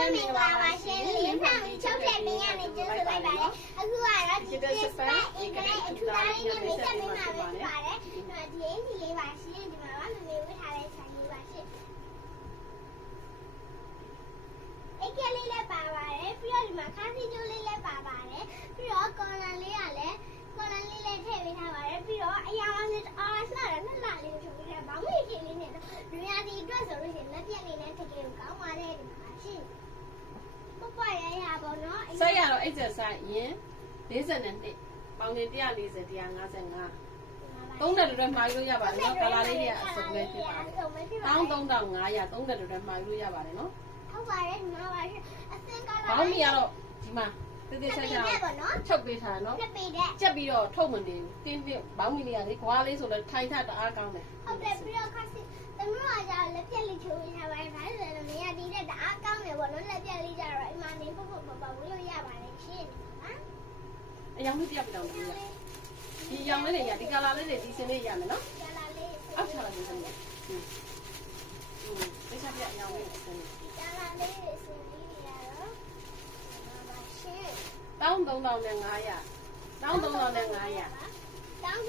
မင်္ဂလာပါရှင်လေးဖန်ချုပ်ဖြတ်ပေးရနေကျေးဇူးလိုက်ပါတယ်အခုကတော့ဒီဒီစပတ်အင်္ဂလိပ်အထူးသားလေးနဲ့မိတ်ဆက်ပေးမှာပဲဖြစ်ပါတယ်ဒီအင်ဂျီလေးပါရှင်ဒီမှာကမမေဝတ်ထားတဲ့ဆိုင်လေးပါရှင်အိတ်ကလေးလည်းပါပါတယ်ပြီးတော့ဒီမှာခါးစီကျိုးလေးလည်းပါပါတယ်ပြီးတော့ကော်လန်လေးကလည်းကော်လန်လေးလည်းထည့်ပေးထားပါတယ်ပြီးတော့အရာအားနဲ့အားလှတယ်နှစ်လလေးကိုထုတ်ပေးထားဘာမှမဖြစ်လေးနဲ့လူရသည်အတွက်ဆိုလို့ရှိရင်လက်ပြက်လေးနဲ့တကယ်ကောင်းပါတယ်ဒီမှာရှင်ပပ ရရပါတော့ဆက်ရတော့ exercise ရင်42ပေါင်တင်140 155သုံးတယ်လို့မှာယူလို့ရပါတယ်နော်ကာလာလေးတွေကအစုံပဲဖြစ်ပါတယ်13500 30တယ်လို့မှာယူလို့ရပါတယ်နော်ဟုတ်ပါတယ်ဒီမှာပါရှင်အစင်ကားဘောင်းမီကတော့ဒီမှာတိတိကျကျပေါ့နော်ချုပ်ပေးထားနော်နှစ်ပေတဲ့ကြက်ပြီးတော့ထုတ်မနေဘူးတင်းတင်းဘောင်းမီလေးကလေခွာလေးဆိုလဲထိုင်ထတအားကောင်းတယ်ဟုတ်တယ်ပြီးတော့ခါစီသမီးကကြာလက်ပြက်လေးချိုးပေးထားပါတယ်ဒါဆိုတော့နေရာဒီတဲ့တအားကောင်းတယ် ပေါ့နော်လက်ပြလေးကြတော့အိမ်မှာနေပုတ်ပုတ်ပပဝင်လို့ရပါတယ်ရှင်ဟာအယောင်လေးပြပြတော့ဒီရောင်လေးတွေရဒီကလာလေးတွေဒီစင်လေးရမယ်နော်ကလာလေးအောက်ချလာမယ်စင်လေးဟုတ်ဟုတ်ဒါချက်ပြအယောင်လေးစင်လေးကလာလေးတွေစင်လေးရတော့ပါရှင်တောင်း3000နဲ့900တောင်း3000နဲ့900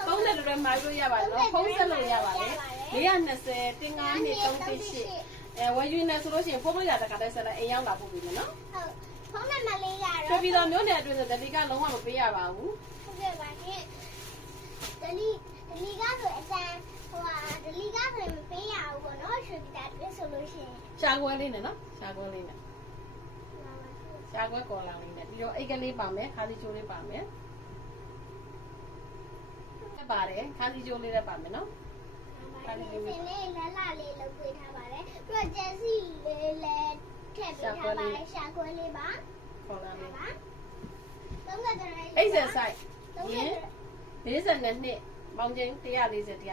ဖုန်းနဲ့လည်းမိုက်လို့ရပါတယ်နော်ဖုန်းဆက်လို့ရပါတယ်420 15 338 အဲဝယ်ယူနေဆိုလို့ရှိရင်ဖုံးလို့ရတဲ့ကတည်းကဆက်လိုက်အိမ်ရောက်လာပို့ပြီမယ်နော်ဟုတ်ဖုန်းနံပါတ်လေးရဖြတော့ပြီးတော့မျိုးနယ်အတွင်းဆိုတတိကလုံးဝမပေးရပါဘူးဟုတ်ကဲ့ပါရှင်ဒလီဒလီကဆိုအတန်ဟိုဟာဒလီကဆိုရင်မပေးရဘူးပေါ့နော်ရွှေပြည်တာတွဲဆိုလို့ရှိရင်ရှာခွဲလေးနဲ့နော်ရှာခွဲလေးနဲ့ရှာခွဲကော်လာလေးနဲ့ပြီးတော့အိတ်ကလေးပါမယ်ခါစီချိုးလေးပါမယ်တက်ပါတယ်ခါစီချိုးလေးလည်းပါမယ်နော် ဒီစင်လေးလလလေးလုပ်ပေးထားပါတယ်ပြီးတော့ဂျက်စီလေးလည်းထည့်ပေးထားပါတယ်ရှာခွဲလေးပါကော်လာလေးပါသုံးကတည်းကအိတ်ဆက်ဆိုင်သုံးကရတင်ည်း40နဲ့နှစ်ပေါင်းချင်း140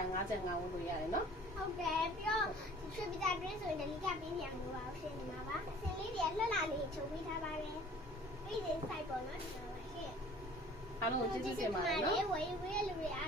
155ဝင်လို့ရတယ်နော်ဟုတ်တယ်ပြီးတော့ရွှေပြည်တာတွဲဆိုရင်ဒလီကပေးပြန်လို့ပါရှင်ဒီမှာပါစင်လေးတွေလှလလေးချုပ်ပေးထားပါတယ်ပြီးရင်စိုက်ပေါ်နော်ဒီမှာပါရှင်အားလုံးကိုကျေးဇူးတင်ပါတယ်နော်ဝေးဝေးလူတွေအားလုံးလည်းသမီးက